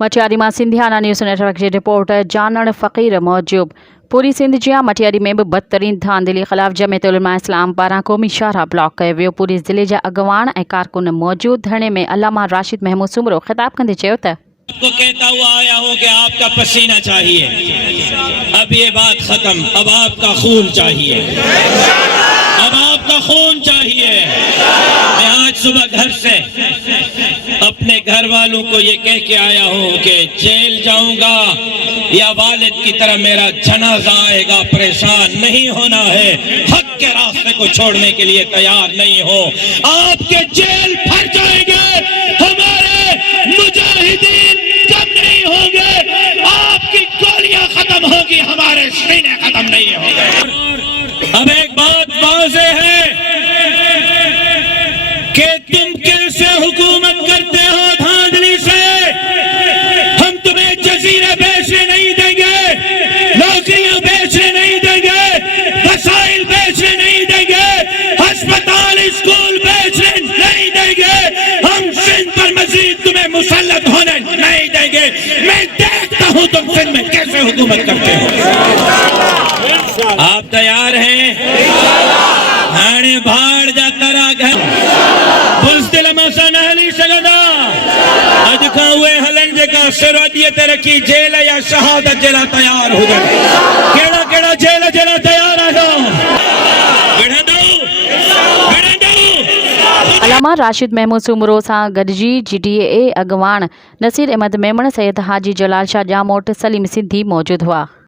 मटियारी मां सिंधियाना news network के reporter जानण फ़क़ीर मौजूब। पूरी सिंध जिया मटियारी में भी बदतरीन धांधली ख़िलाफ़ जमियत उलमा इस्लाम पारां क़ौमी शाहराह ब्लॉक कयो वियो। पूरी ज़िले जा अगवान ऐं कारकुन मौजूद। धरणे में अल्लामा राशिद महमूद सुमरो ख़िताब कंदे चयो त आपको कहता हुआ आया हूँ कि आपका पसीना चाहिए, अब ये बात खत्म, अब आपका खून चाहिए, अब आपका खून चाहिए। मैं आज सुबह घर से अपने घर वालों को ये कह के आया हूँ कि जेल जाऊंगा या वालिद की तरह मेरा जनाजा आएगा, परेशान नहीं होना है, हक के रास्ते को छोड़ने के लिए तैयार नहीं हो। आपके जेल भर जाएंगे, हमारे मुजाहिदीन कम नहीं होंगे, आपकी गोलियां खत्म होगी, हमारे सीने खत्म नहीं होंगे। अब एक बात वाज़ेह है कि तुम कैसे हुकूमत करते हो धांधली से। हम तुम्हें जजीरे बेचने नहीं देंगे, नौकरियां बेचने नहीं देंगे, वसाइल बेचने नहीं देंगे, अस्पताल स्कूल बेचने नहीं देंगे, हम सिंध पर मजीद तुम्हें मुसल्लत होने नहीं देंगे। मैं देखता हूं तुम सिंध में कैसे हुकूमत करते हो। आप तैयार हैं? हाणे भाड़ जा तरा घर बुज़दिल मसा न हली सघंदा। अॼु खां उहे हलनि जेका सिर अॾीअ ते रखी जेल या शहादत जे लाइ तयार हुजनि। कहिड़ा कहिड़ा जेल जे लाइ तयार आहियो? अल्लामा राशिद महमूद सुमरो सां गॾिजी GDA अगवान नसीर अहमद मेमण, सैयद हाजी जलाल शाह जामोट, सलीम सिंधी मौजूद हुआ।